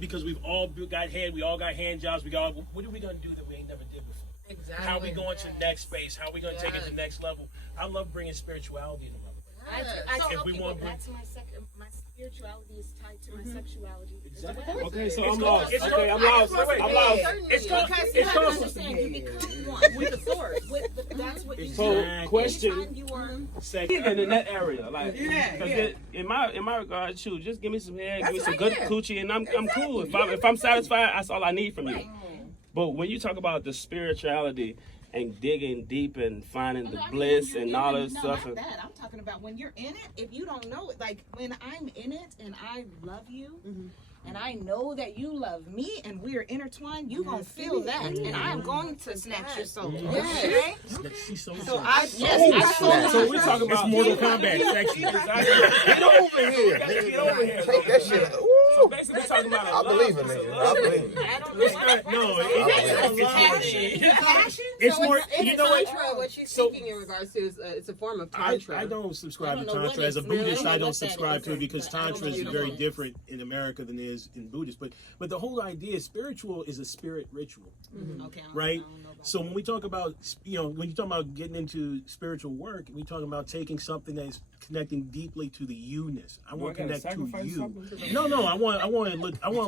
Because we've all got hand jobs. What are we gonna do that we ain't never did before? Exactly. How are we going to the next space? How are we gonna take it to the next level? I love bringing spirituality in the level. I tell we people want that's my spirituality is tied to my sexuality. Exactly. Okay, so I'm lost. Okay, I'm lost. I'm lost. It's because you have to understand, you become one with the source. That's what you do. So, question. Anytime you are Even in that area, like, in my regard, shoot, just give me some head, give me some good coochie, and I'm cool. If I'm satisfied, that's all I need from you. But when you talk about the spirituality and digging deep and finding the bliss and all that stuff, not that. I'm talking about when you're in it. If you don't know it, like when I'm in it and I love you. And I know that you love me and we're intertwined, you're going to feel that. And I'm going to snatch your soul. Okay? So we talking about Mortal Kombat section. Get over here. Get over here. Take that shit. So basically, we're talking about I believe in it. I believe it. It's passion. It's more. You know what? Tantra, what she's speaking in regards to is it's a form of tantra. I don't subscribe to Tantra. As a Buddhist, I don't subscribe to it because Tantra is very different in America than it is in Buddhist. But the whole idea is spiritual is a spirit ritual. Okay. Right? So when we talk about, when you talk about getting into spiritual work, we talk about taking something that is connecting deeply to the you-ness. I want to connect to you. No, I want to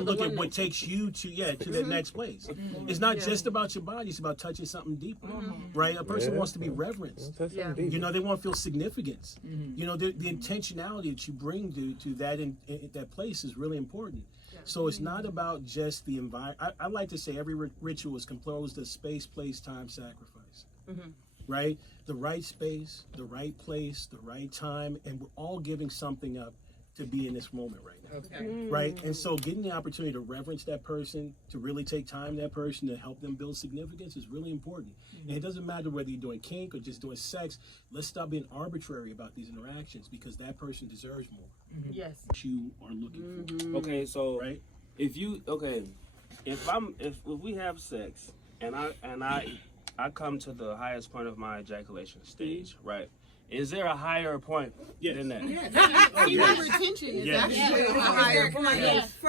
look at what takes you to that next place. It's not just about your body; it's about touching something deeper, right? A person wants to be reverenced. They want to feel significance. The intentionality that you bring to that in that place is really important. So it's not about just the environment. I like to say every ritual is composed of space, place, time, sacrifice. Right? The right space, the right place, the right time, and we're all giving something up to be in this moment right now. Okay. Right? And so getting the opportunity to reverence that person, to really take time to that person, to help them build significance is really important. And it doesn't matter whether you're doing kink or just doing sex. Let's stop being arbitrary about these interactions because that person deserves more. Yes. What you are looking for. Okay, so Right? if we have sex and I come to the highest point of my ejaculation stage, right? Is there a higher point than that? Semen retention is actually a higher point.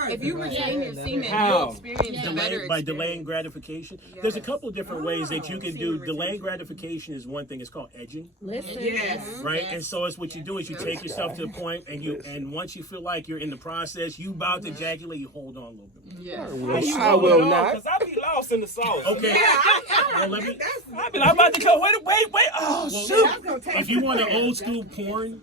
If you retain your semen, you'll experience a better By delaying gratification. There's a couple of different ways that you can do. Delaying gratification is one thing. It's called edging. Right? And so it's what you do is you take yourself to the point and once you feel like you're in the process, you about to ejaculate, you hold on a little bit more. I will not. Because I be lost in the sauce. Okay. Well, let me. I'm about to go. Wait. Oh, shoot. If you want an old school porn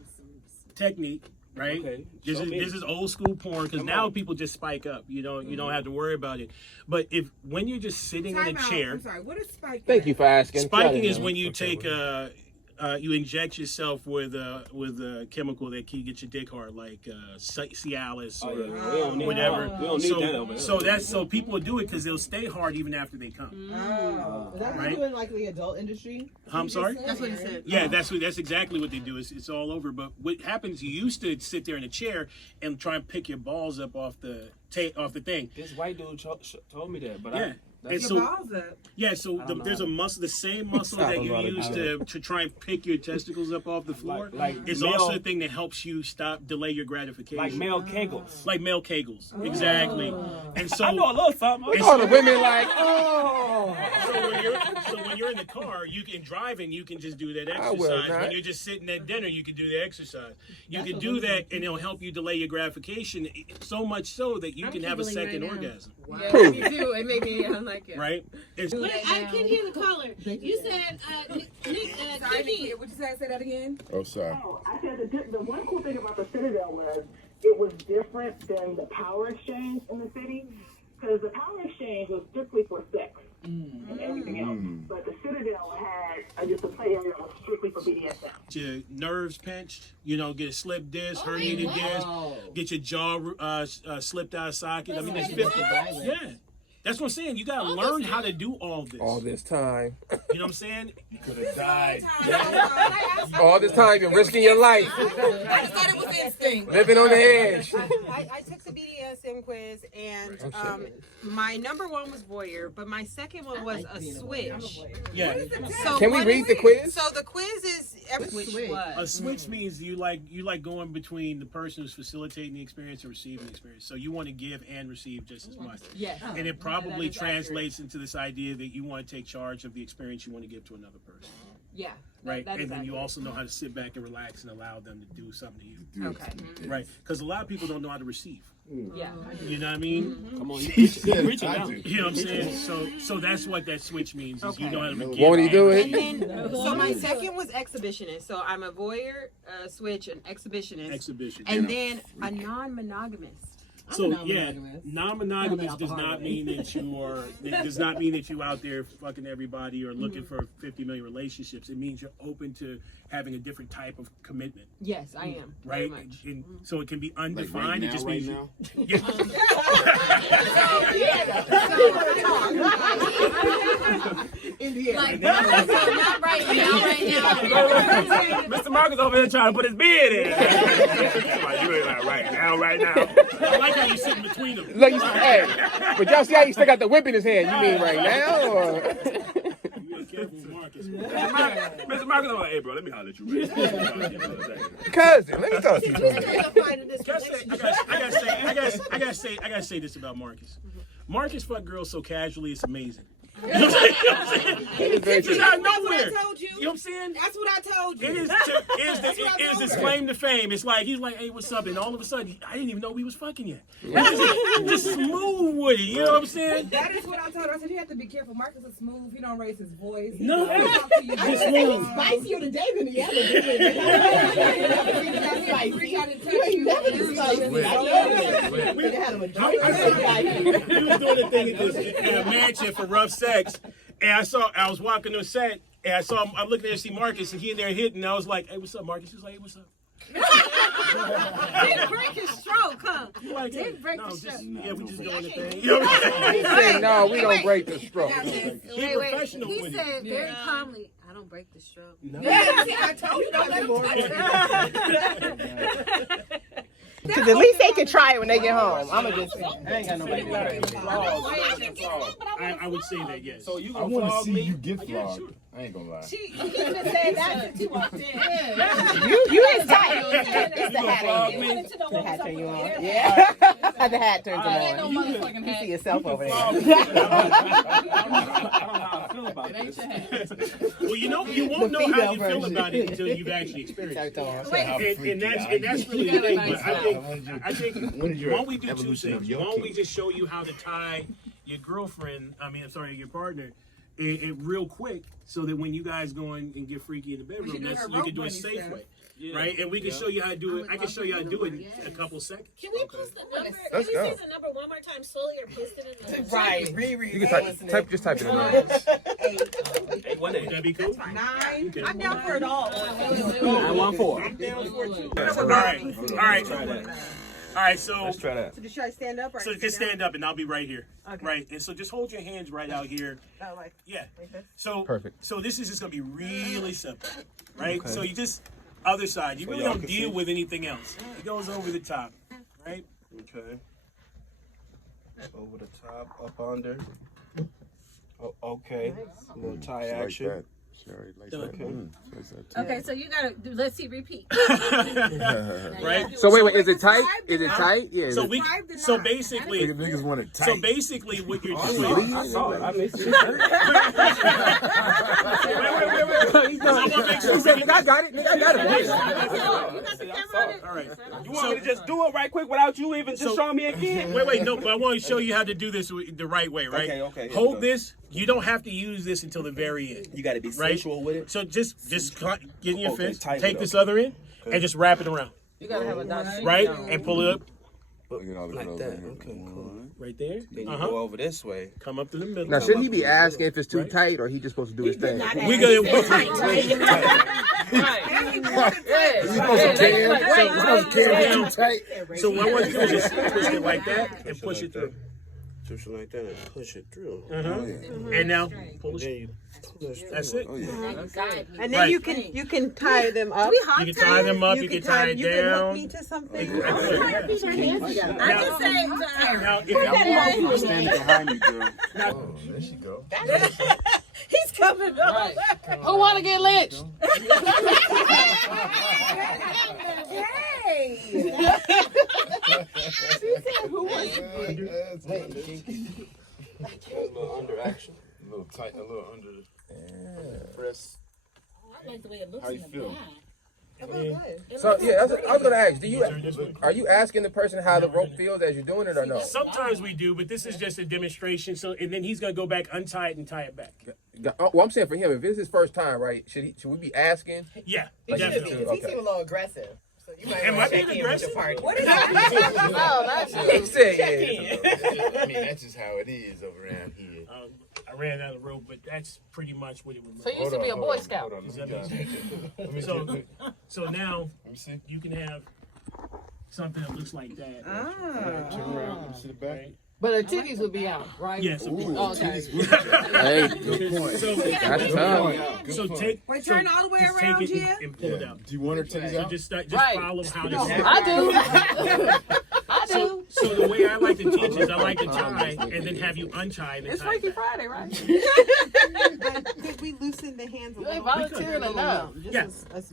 technique, right? Okay. This is old school porn because now people just spike up. You don't have to worry about it. But when you're just sitting in a chair, I'm sorry. What is spiking? Thank you for asking. spiking is when you take you inject yourself with a chemical that can get your dick hard, like Cialis or whatever. We don't need that over here. So people do it because they'll stay hard even after they come. Is that what they do in like the adult industry? I'm sorry. That's what he said. Yeah, that's exactly what they do. It's all over. But what happens? You used to sit there in a chair and try and pick your balls up off the thing. This white dude told me that, but Yeah. Your balls up. Yeah, so there's a muscle, the same muscle that you use to try and pick your testicles up off the floor. It's also a thing that helps you delay your gratification. like male kegels. Like male kegels, exactly. And so I know a little something. All the women like, oh. So when you're in the car, you can driving, you can just do that I will exercise. not. When you're just sitting at dinner, you can do the exercise. You can do that, and it'll help you delay your gratification so much so that you can have a second orgasm. Yeah, me too. It made me like it. Right? Wait, I couldn't hear the caller. You said, Nikki. Would you say that again? Oh, sorry. Oh, I said the one cool thing about the Citadel was it was different than the power exchange in the city because the power exchange was strictly for sex and everything else. But the Citadel had just a play area that was strictly for BDSM. Get your nerves pinched, get a slip disc, herniated disc, get your jaw slipped out of socket. I mean, there's 50. Yeah. That's what I'm saying. You gotta learn how to do all this. All this time. You know what I'm saying? You could have died. All this time you're risking your life. I just thought it was instinct. Living on the edge. I took the BDSM quiz, and my number one was voyeur, but my second one was a switch. Yeah. So Can we read the quiz? So the quiz is A switch means you like going between the person who's facilitating the experience and receiving the experience. So you want to give and receive just as much. Yes. And it probably translates into this idea that you want to take charge of the experience you want to give to another person. Yeah. Right. And then you also know how to sit back and relax and allow them to do something to you. Okay. Right. Because a lot of people don't know how to receive. Yeah. You know what I mean? Come on, you preaching now. You know what I'm saying? So that's what that switch means. Is you know how to give. Won't he do it? And then, so my second was exhibitionist. So I'm a voyeur, switch, an exhibitionist. Exhibition. And then a non-monogamous. So yeah, non-monogamous does not mean that you out there fucking everybody or looking for 50 million relationships. It means you're open to having a different type of commitment. Yes, I am. Right? Very much. And so it can be undefined. Like it just right means now? Like, so not right now. Mr.Marcus over here trying to put his beard in. You ain't like right now. I like how you sitting between them. Look, hey, but y'all see how he still got the whip in his hand. You mean right now? Or? Be careful, Marcus. Mr. Marcus, I'm like, hey, bro, let me holler at you. Cousin, let me talk to you. I gotta say this about Marcus. Marcus fuck girls so casually, it's amazing. You know what I'm saying? He's out of nowhere. You know what I'm saying? That's what I told you. It is his claim to fame. It's like he's like, hey, what's up? And all of a sudden, I didn't even know we was fucking yet. Just smooth with it. You know what I'm saying? That is what I told her. I said, you have to be careful. Marcus is smooth. He don't raise his voice. No, just smooth. spicier today than the other. We was doing a thing in a mansion for rough sex, and I was walking to a set, and I looked there to see Marcus, and he in there hitting, and I was like, hey, what's up, Marcus? He was like, hey, what's up? Didn't break his stroke, huh? Like, Didn't break his stroke. Yeah, we just doing the thing. You know what I'm He said, no, we don't break the stroke. Wait. He said very calmly, I don't break the stroke. No. I told you don't let him touch it. Because at least they can try it when they get home. I'm gonna just. I ain't got nobody. I would say that, yes. So you I gonna want to flog see me? you get Yeah, flogged. sure. I ain't gonna lie. You is tight. It's the hat. Ain't it? The hat turn you on. Yeah. The hat turns you on. You see yourself over there. I don't know how I feel about this. Well, you won't know how you feel about it until you've actually experienced it. And that's really the thing. But I think why don't we do two things? Why don't we just show you how to tie your your partner, and real quick, so that when you guys go in and get freaky in the bedroom, you can do it safely. Yeah. Right, and we can show you how to do it. I can show you how to do it in a couple seconds. Can we post the number? Let's Can we go. say the number one more time slowly or post it in the Right. Reread. You can just type it in there. Hey, what Would that be cool? 9. Okay. I'm down for it all. 914. I'm down for it too. All right. All right, so Let's try that. So should I stand up? Or So just stand up and I'll be right here. Okay. Right. And so just hold your hands right out here. Oh, like, Yeah. like this? So Perfect. So this is just gonna be really simple. Right? Okay. So you just other side. You really y'all don't can deal see? with anything else. It goes over the top. Right? Okay. Over the top, up under. Oh, okay. A little tie Like action. that. Sorry, like that. Okay, so you gotta do, let's see, repeat. Right? So wait, is it tight? Is it tight? Yeah. So basically Niggas want it tight. so basically what you're Oh, doing I saw it. I missed it. wait. I want to make sure He said, nigga, I got it. Nigga, I got it. You got the camera on it? all right. You want me to just do it right quick without you even just showing me again? Wait, no, but I want to show you how to do this the right way, right? Okay, here we Hold go. this. You don't have to use this until the very end. You got to be Right? sensual with it. So just get in your Okay, fist, tight take it this up. other end, and just wrap it around. You gotta have a dot. Right? And pull it up Look at all the Like girls that. in here. Okay, cool. right there. Then you go over this way. Come up to the middle. Now, shouldn't he be asking if it's too Right. tight or he just supposed to do his thing? We gonna You supposed to carry it too tight. So what I want you to do is just twist it like that and push it through. through something like that and push it through. And now pull Then it. you push it That's through. it. Oh, yeah. And then you can tie them up. You can tie them up. You can tie it You can hook down. me to something. Now, I'm standing behind you, girl. Oh, there she go. He's coming up. Right. Who want to get lynched? Hey. Who was it? A little under action. A little tight, a little under the press. I like the way it looks. How you feel? So yeah, I was gonna ask. Are you asking the person how the rope feels as you're doing it or no? Sometimes we do, but this is just a demonstration. So, and then he's gonna go back, untie it, and tie it back. Well, I'm saying for him, if it's his first time, right? Should we be asking? Yeah, He definitely. seemed a little aggressive. So you might Am I want to being check in with aggressive? your partner. What is that? Oh, that's He said I mean, that's just how it is over around here. I ran out of rope, but that's pretty much what it would look So you used to be a Boy Scout. Hold on, let me So now Let me see. you can have something that looks like that. Turn around. Let me see the back. Right? But the titties would be out, right? Yes. of course. Oh, okay. Hey, Good point. So, that's tough. so take. Wait, so turn all the way just around take it here? and pull it out. Do you want her titties So out? just Right. follow how this I do. I do. So the way I like to teach is I like to tie and then have you untie and then It's tie it Freaky back. Friday, right? Could we loosen the hands a You ain't little? volunteering enough. Yeah.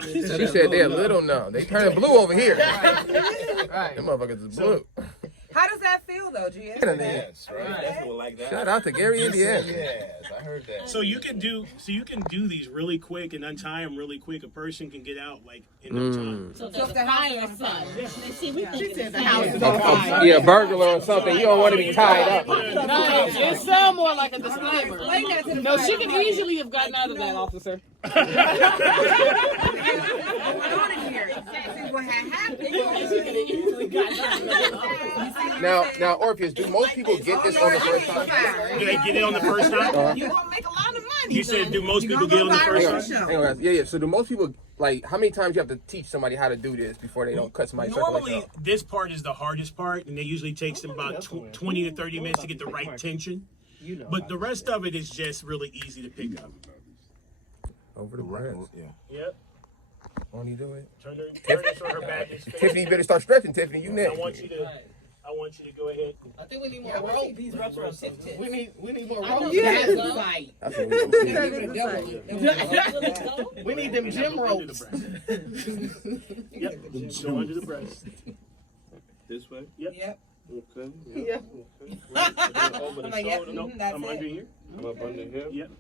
She said they're little now. They turning blue over here. Right. Them motherfuckers is blue. How does that feel though, GS? Yes, right. That's what like that. Shout out to Gary, Indiana. Yes, I heard that. So you can do these really quick and untie them really quick. A person can get out like in no time. So the fire son. See, we think it's The house is fire. on fire. Yeah, burglar or something. You don't want to be tied up. No, it sounds more like a disclaimer. No, she could easily have gotten out of that, officer. What had happened? Now, Orpheus, do most people get this on the first time? Do they get it on the first time? You're gonna make a lot of money. You said do most people get it on the first time? Hang on, yeah. So do most people, like, how many times you have to teach somebody how to do this before they don't cut somebody's circulation Normally, off? this part is the hardest part, and it usually takes them about 20 to 30 minutes to get the right tension. But the rest of it is just really easy to pick up. Over the breast. Yeah. Yep. Won't he do it? Turn her so her back is facing. Tiffany, you better start stretching, Tiffany. You I next. want you to go ahead. I think we need more rope. These ropes are We need more rope. That's what we do. We need them gym ropes. Yep. Go under the breast. This way? Yep. Okay. Yeah. Okay. Over the like, yep, shoulder. No, that's I'm it. under here. I'm up under here. Yep.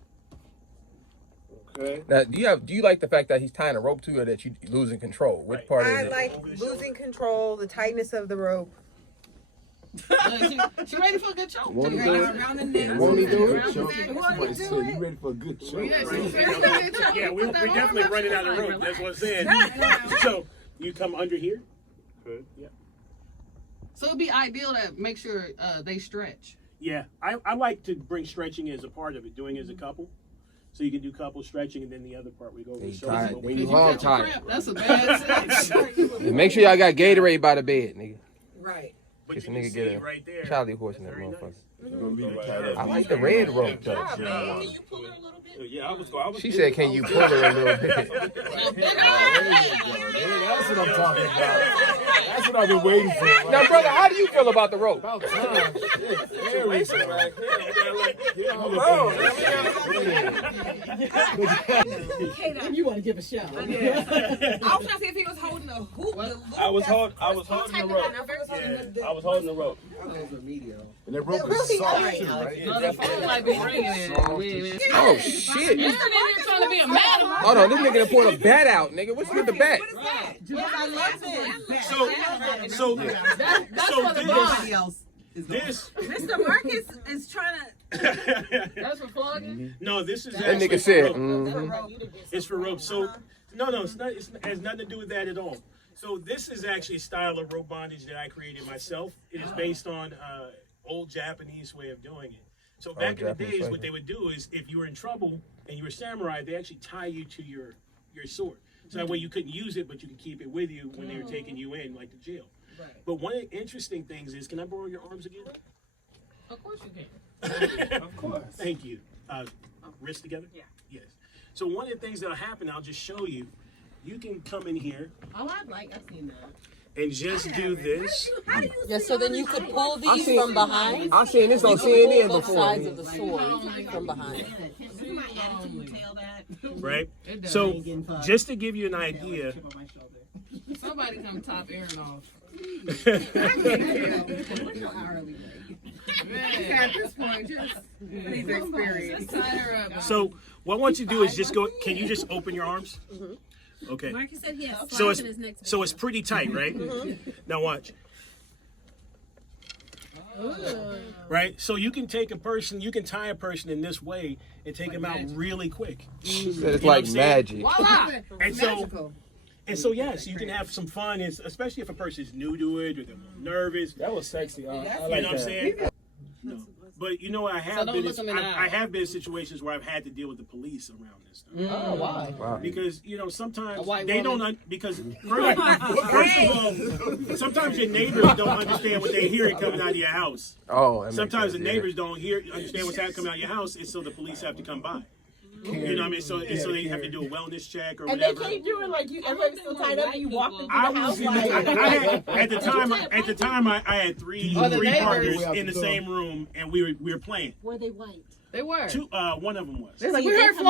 Okay. Now, do you like the fact that he's tying a rope to you, or that you losing control? Which Right. part I is it? like losing control, the tightness of the rope. She ready for a good choke. Won't he do it? Around the neck. Won't he do it? Won't Somebody he said do you it? ready for a good show. Yeah, we're definitely running out of rope. That's what I'm saying. So you come under here. Okay. Yep. So it'd be ideal to make sure they stretch. Yeah, I like to bring stretching as a part of it, doing it as a couple. So you can do couple stretching, and then the other part we go over the shoulders. But we You need hog to tied. That's a bad sex. Make sure y'all got Gatorade by the bed, nigga. Right. but Kiss you a can nigga see get a right there. Charlie horse in that Very nice. motherfucker. You're gonna leave it tied I up. like the red rope though. Can you pull her a little bit? Yeah, I was. She said, "Can you pull her a little bit?" That's what I'm talking about. That's what I've been waiting for. Now, brother, how do you feel about the rope? About time. There we go. You want to give a show. I was trying to see if he was holding a hoop. I was holding the rope. I was holding the rope. And that rope is soft too, right? No, the phone might be ringing in it. Oh shit! You're trying to be a madam. Hold on, this nigga done pulled a bat out, nigga. What's with the bat? I love this. So That's for the bond. this. Mr.Marcus is trying to. That's for plugging. No, this is That actually nigga said, for rope. It's for rope. So no, it's not. It has nothing to do with that at all. So this is actually a style of rope bondage that I created myself. It is based on old Japanese way of doing it. So back in the Japanese days, way. what they would do is if you were in trouble and you were samurai, they actually tie you to your sword. So that way you couldn't use it, but you could keep it with you when they were taking you in, like to jail. Right. But one of the interesting things is, can I borrow your arms again? Of course course you can. Of course. Thank you. Wrist together? Yeah. Yes. So one of the things that'll happen, I'll just show you. You can come in here. Oh, I've seen that. And just do this. Yeah, so then you could pull these from behind. I've seen this on You CNN pull both before. sides of the sword from behind. Right? So just to give you an idea. Somebody come top Aaron off. At this point, just please experience. So what I want you to do is just go. Can you just open your arms? Okay. Marcus said he has So in his next it's pretty tight, right? Now watch. Right? So you can take a person, you can tie a person in this way and take them out really quick. It's like magic. Voila! And so yes, you can have some fun, especially if a person's new to it or they're nervous. That was sexy. I You like know what I'm that. saying? No. But you know, I have don't been. look them in the I eye. have been in situations where I've had to deal with the police around this stuff. Oh, why? Wow. Because sometimes white they woman. don't. Because first of all, sometimes your neighbors don't understand what they hear coming out of your house. Oh, that makes Sometimes sense, the neighbors don't understand what's coming out of your house, and so the police have to come by. You know what I mean? So they have to do a wellness check or And they whatever. can't do it like you. Everybody's still tied up. You walk into the I house was in like. at the time I had three neighbors. partners in the same room, and we were playing. Were they white? They were. One of them was. They're like, we haven't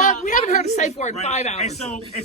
heard a safe word in 5 And hours.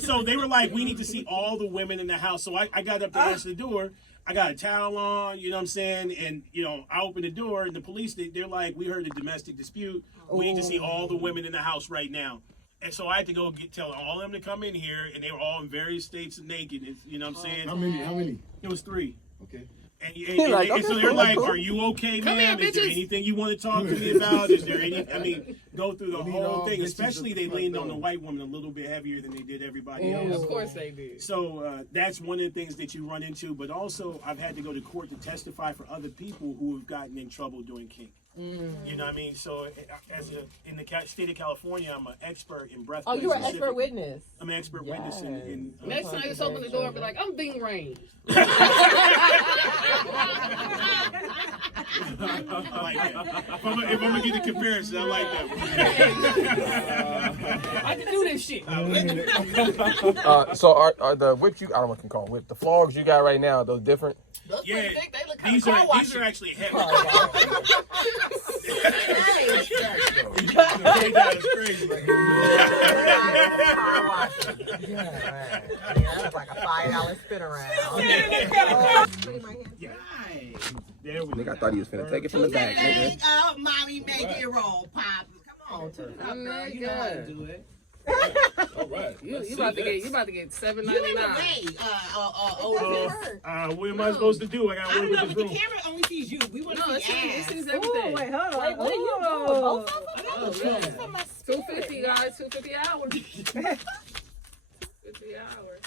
so they were like, we need to see all the women in the house. So I got up to answer the door. I got a towel on, you know what I'm saying? And, I opened the door, and the police, they're like, we heard a domestic dispute. We need to see all the women in the house right now. And so I had to go tell all of them to come in here, and they were all in various states of nakedness, you know what I'm saying? How many? It was 3. Okay. And Like, so they're like, are you okay, Come ma'am? here, Is there bitches. anything you want to talk to me about? Is there any, go through the We need whole all thing. bitches Especially at they the front leaned on the door. white woman a little bit heavier than they did everybody else. Of course they did. So that's one of the things that you run into. But also, I've had to go to court to testify for other people who have gotten in trouble doing kink. You know what I mean? So in the state of California, I'm an expert in breath. Oh, you're an expert witness. I'm an expert witness in Next time you just open the door and be like, I'm being ranged. I like that. If I'm gonna get the comparison, I like that one. I can do this shit. So are the whips I don't know what you can call them, whip. The flogs you got right now, are those different? Yeah, They look these are actually heavy. That's crazy. That's like a $5 spin around. There we Nigga, go. I thought he was finna take it from the back, nigga. Oh, mommy, make it roll, pop. Come on, turn up, girl. You know how to do it. All right. You about to get $7.99. What am I supposed to do? I got to work with this room. camera only sees you. We want No, to it see ass. sees everything. Wait, hold on. Wait, what are you doing? Both of them? $250, guys. $250 hours. $250 hours.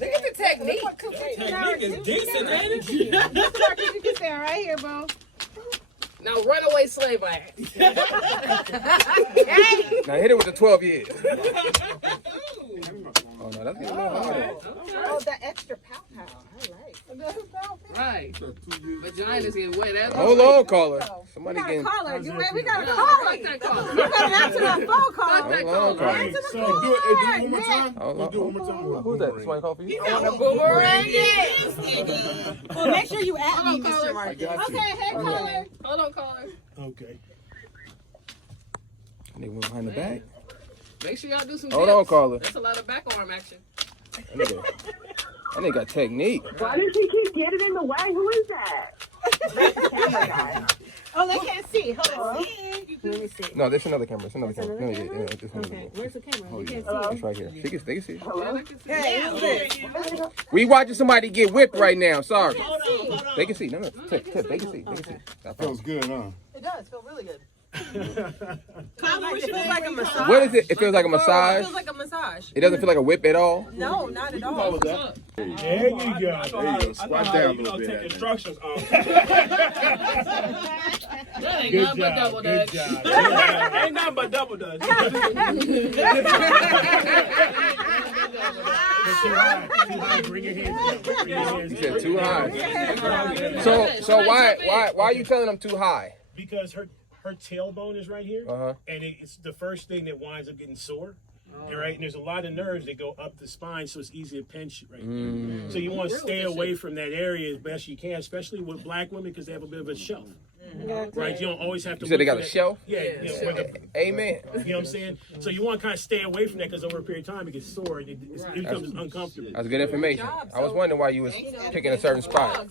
Look at the technique. Technique is decent, ain't it? You can stand right here, bro. Now, runaway slave ass. Now hit it with the 12 years. Oh no, that's getting a little harder. Oh, that extra pow-pow. I like. Right. Vaginas get wet. Hold on, caller. Somebody We got a getting. caller. We got a Fuck caller. that caller. You gotta answer that phone call. Fuck that Hold on, caller. caller. Answer the So, phone. Do it one more time. Hold on. Do it one more time. Who's that? Somebody call for you? Well, make sure you at Hold on, me, Mr. caller. Marcus. got you. Okay, hey, caller. Hold on, caller. Okay. Nigga went behind the back. Make sure y'all do some Hold on, dips. caller. That's a lot of back arm action. That nigga got technique. Why does he keep getting in the way? Who is that? That's the camera guy. Oh, they can't see. Hold on. Let me see. No, there's another camera. It's another camera. No, yeah, this one. Okay, where's the camera? Oh, You yeah. can't see. It's right here. They can see. Hello? Hey, who's this? We watching somebody get whipped right now. Sorry. They can see. No. Tip. They can see. Stop. Feels good, huh? It does feel really good. It feels like a massage. What is it? It feels like a It massage. feels like a massage. It doesn't feel like a whip at all. No, not at all. There you go. There you go. Squat down a little bit. Take instructions on. That ain't Good nothing but job. double Good dutch. job. Ain't nothing but double dutch. Too high. Bring your hands down. Bring your hands You down. said too high. So why are you telling them too high? Because her tailbone is right here, and it's the first thing that winds up getting sore. Right, and there's a lot of nerves that go up the spine, so it's easy to pinch right there. So you want to stay away from that area as best you can, especially with black women because they have a bit of a shelf. Right, you don't always have to. You said they got a shelf? Yeah, amen. You know what I'm saying? So you want to kind of stay away from that because over a period of time it gets sore and it becomes uncomfortable. That's good information. I was wondering why you was picking a certain spot.